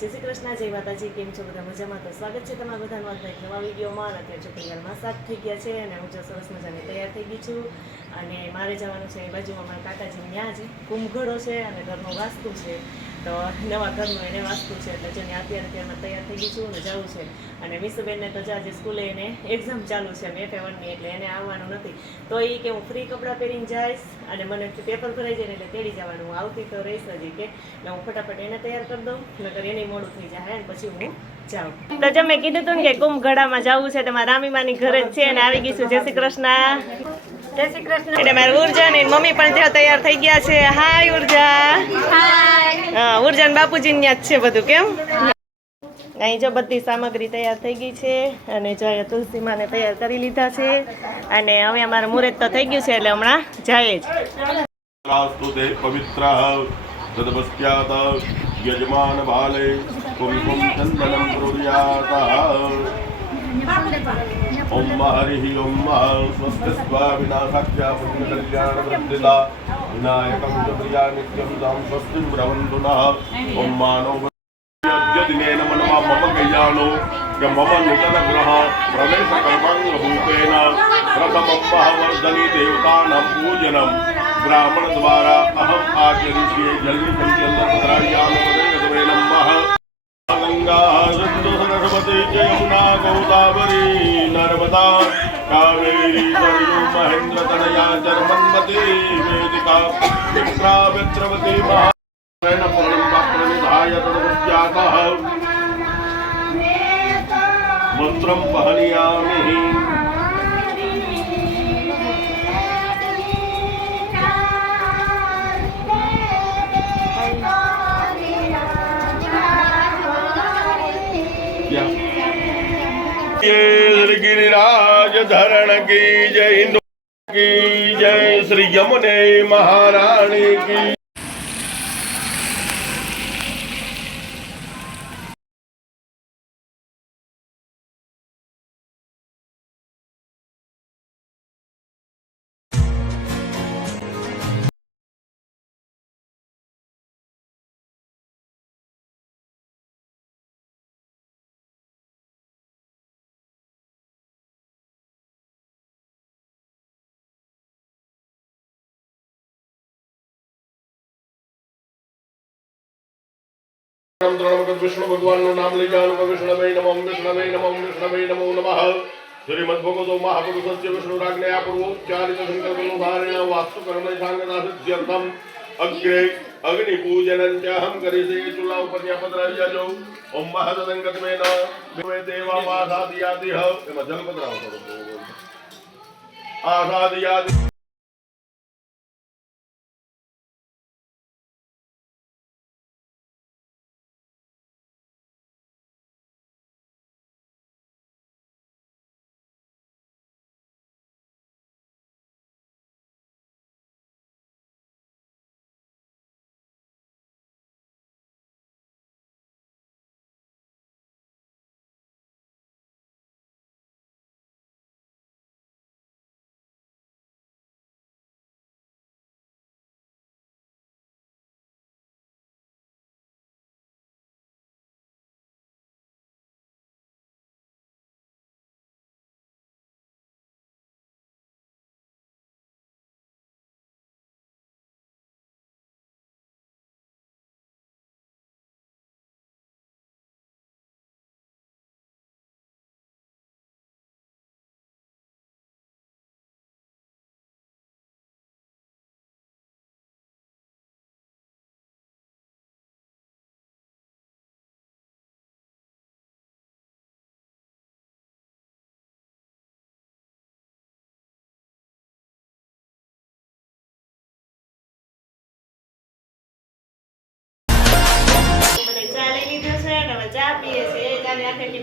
જય શ્રી કૃષ્ણ, જય માતાજી. કેમ છો બધા? મજામાં? તો સ્વાગત છે તમારા બધાનું આજના એક નવા વિડીયોમાં. અત્યારે જો તૈયારમાં સાત થઈ ગયા છે અને હું જો સરસ મજાની તૈયાર થઈ ગઈ છું અને મારે જવાનું છે એ બાજુમાં મારા કાકાજી ત્યાં છે કુંભઘડો છે અને ઘરનું વાસ્તુ છે, તો નવા ઘરનું એને વાસ્તુ છે એટલે જો અત્યારે તૈયાર થઈ ગઈ છું અને જવું છે. અને મીસુબેનને તો આજે સ્કૂલે એને એક્ઝામ ચાલુ છે FA1ની, એટલે એને આવવાનું નથી. તો એ કે હું ફ્રી કપડાં પહેરીને જઈશ અને મને પેપર ભરાઈ જાય ને એટલે તેડી જવાનું. હું આવતી તો રહીશ હજી કે એટલે હું ફટાફટ એને તૈયાર કરી દઉં, નકર એને મોડું થઈ જાય અને પછી હું જાઉં. તો તમે કીધું હતું ને કે કુંભઘડામાં જવું છે, તમારા રામીમાની ઘરે જ છે અને આવી ગઈ છું. જય શ્રી કૃષ્ણ. જય શ્રી કૃષ્ણ. એટલે મારી ઉર્જા ને મમ્મી પણ ત્યાં તૈયાર થઈ ગયા છે. હાય ઉર્જા. હા, ઉર્જા ને બાપુજી ત્યાં જ છે બધું. કેમ અહીં જો બધી સામગ્રી તૈયાર થઈ ગઈ છે અને જો અહીંયા તુલસીમાને તૈયાર કરી લીધા છે અને હવે અમારું મુહૂર્ત તો થઈ ગયું છે એટલે હમણાં જાય જ. પવિત્ર તદપસ્યાત યજમાન બાલે કુમકુમ ચંદનમ પ્રુર્યાત ઓમ હરિ ઓમ સ્વસ્તિ સ્વા વિનાશાખ્યા પુણ્ય કલ્યાણ વૃદ્ધિદા વિનાયકમ પ્રિયા નિત્યમ દામ સ્વસ્તિ બ્રવંતુ નઃ ઓમ માનો દિનેન મનમાં મમ કલ્યાણો કે મમ નૂતન ગ્રહ પ્રવેશ કર્માંગ ભૂતેન પ્રથમમ મહાવર્ધની દેવતાનાં પૂજનમ બ્રાહ્મણ દ્વારા અહમ આચરિષ્યે જલ્દી સંચંદ્રપત્રાયામે નમઃ. ગંગા સિંધુ સરસ્વતી યમુના ગોદાવરી નર્મદા કાવેરી સરયુ મહેન્દ્ર તનયા જન્મન્મતી વેદિકા વિક્રાવ્યત્રવતી મહાન પૂર્ણમ તદપસ્યાતઃ મંત્રમ પહનિયામિ. गिरिराज धरण की जय, की जय, श्री यमुने महारानी की. विष्णु भगवान नाम ले जान विष्णवे नमः विष्णवे नमः विष्णवे नमो नमः. श्रीमद्भगवतो महापुरुषस्य विष्णुराज्ञया पूर्वोच्चारित संकल्पनुसारेण वास्तुकर्म साङ्गनासिद्ध्यर्थम् अग्रे अग्निपूजनं च अहं करिष्ये. चूला उपन्यापद्रव्यजो ओम महदंगतमेन देवामासादियादिह एમાં જલપદ્રાવ કરો આસાદિયાદિ.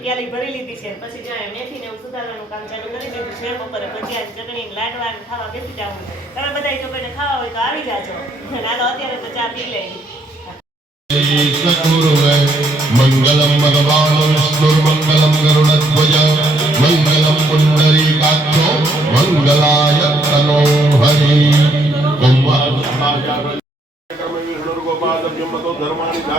પ્યાલી ભરી લીધી છે, પછી જાય મેથી ને સુધારવાનું કામ ચાલુ કરી દીધું છે. બપોરે ભજીયા ચટણી લાડવા ખાવા બેસી જવું. તમે બધા જો કોઈને ખાવા હોય તો આવી જાજો. ના તો અત્યારે તો ચા પી લઈ. મંગલમ ભગવાન વિષ્ણુ મંગલમ ગરુડધ્વજ મંગલમ પુંડરીકાક્ષો મંગલાય તનો હરિ. ધર્માણી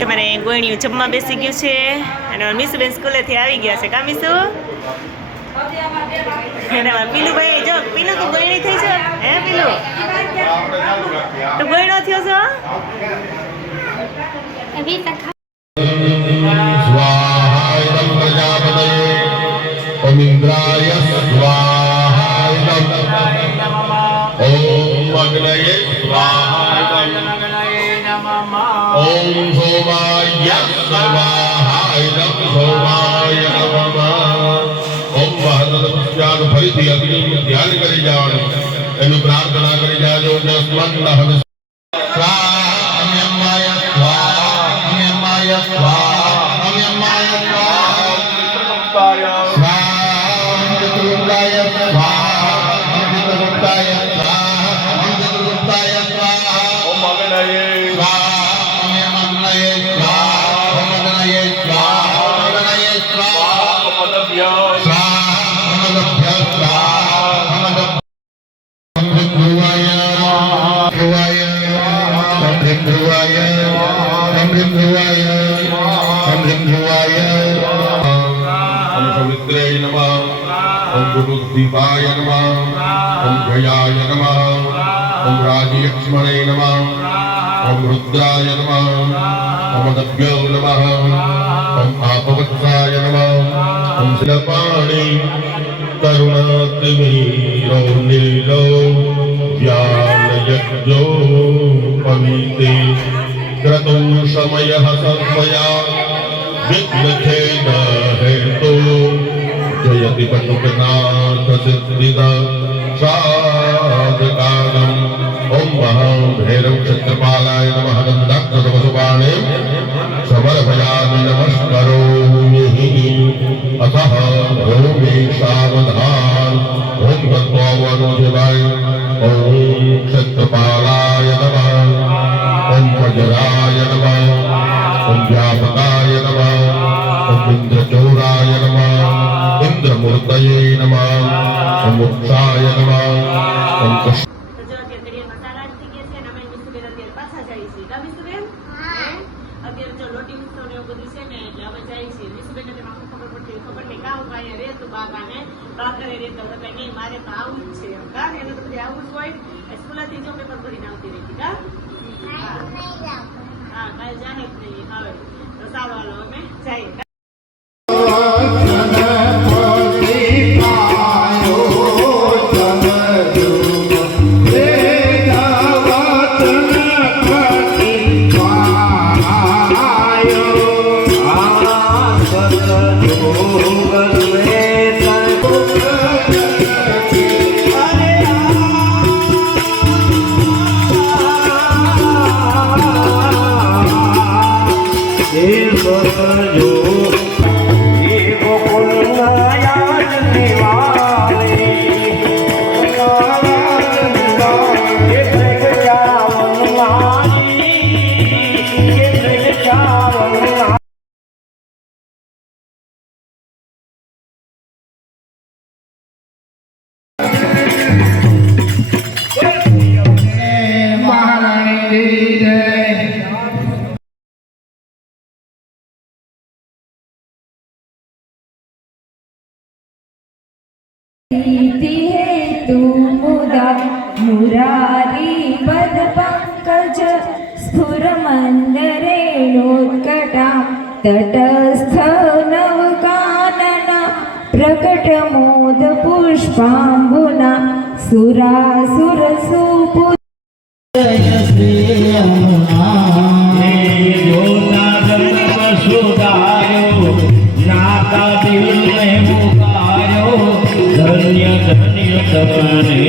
તમારે ગોયણિયું જમવા બેસી ગયું છે અને મીસુબેન સ્કૂલેથી આવી ગયા છે કા મીસુ અને પીલું ભાઈ જો પીલું તું ગોયણી થઈ છે હે પીલું તું ગોયણો થયો છો इंद्राय स्वाहा ओम अग्नये स्वाहा ओम सोमाय स्वाहा सोमाय नमः ओम महदत्याग फलिति अग्नि ध्यान કરી જાવાનું એની પ્રાર્થના કરી જાજો સ્મંત હવે स्वाहा स्वाहा दीपाय नमः ओम जयाय नमः ओम राजलक्ष्मणे नमः ओम रुद्राय नमः ओम दभ्यो नमः ओम आपवत्साय नमः ओम शिलपाणि करुणातिमीरो नीलो ज्ञानयज्ञो पविते क्रतु समयः सर्वया विघ्नच्छेद हेतु जयति पशुपतिनाथ सिद्धिद साधकानम् ओम महाभैरव क्षत्रपालाय नमः दन्ताक्षरवसुबाणे समर्पयामि नमस्करोमि अतः भूमि सावधान ओम तत्त्वावनो शिवाय ओम क्षत्रपालाय नमः ओम वज्राय नमः ओम व्यापकाय नमः ओम इंद्रचूराय नमः इंद्रमूर्तये नमः ओम मोक्षाय नमः ओम તો જો અત્યારે ઘડિયાળમાં સાડા 8 થઈ ગયા છે અને અમે મીસુબેન અત્યારે પાછા જાય છે કા મીસુબેન અત્યારે જો લોટી ઉત્સવ ને એવું બધું છે ને એટલે હવે જાય છે મીસુબેન ને તેમાં ખબર પડતી ખબર નહીં કામ કાંઈ રે તું બાબા ને કાકરે રે તો કઈ નહીં મારે તો આવું જ છે કા ને એને તો બધી આવું જ હોય સ્કૂલેથી જો પેપર ભરીને આવતી રહેતી કા હા કાંઈ જાણે જ નહીં હવે તો સારું હાલો અમે જઈએ हेतु मुदा मुरारी पद पंकज स्फुर मंदरेणोत्कटा तटस्थ नवकानना प्रकट मोद पुष्पांबुना सुरासुर सुपु धन्य धन्य तपने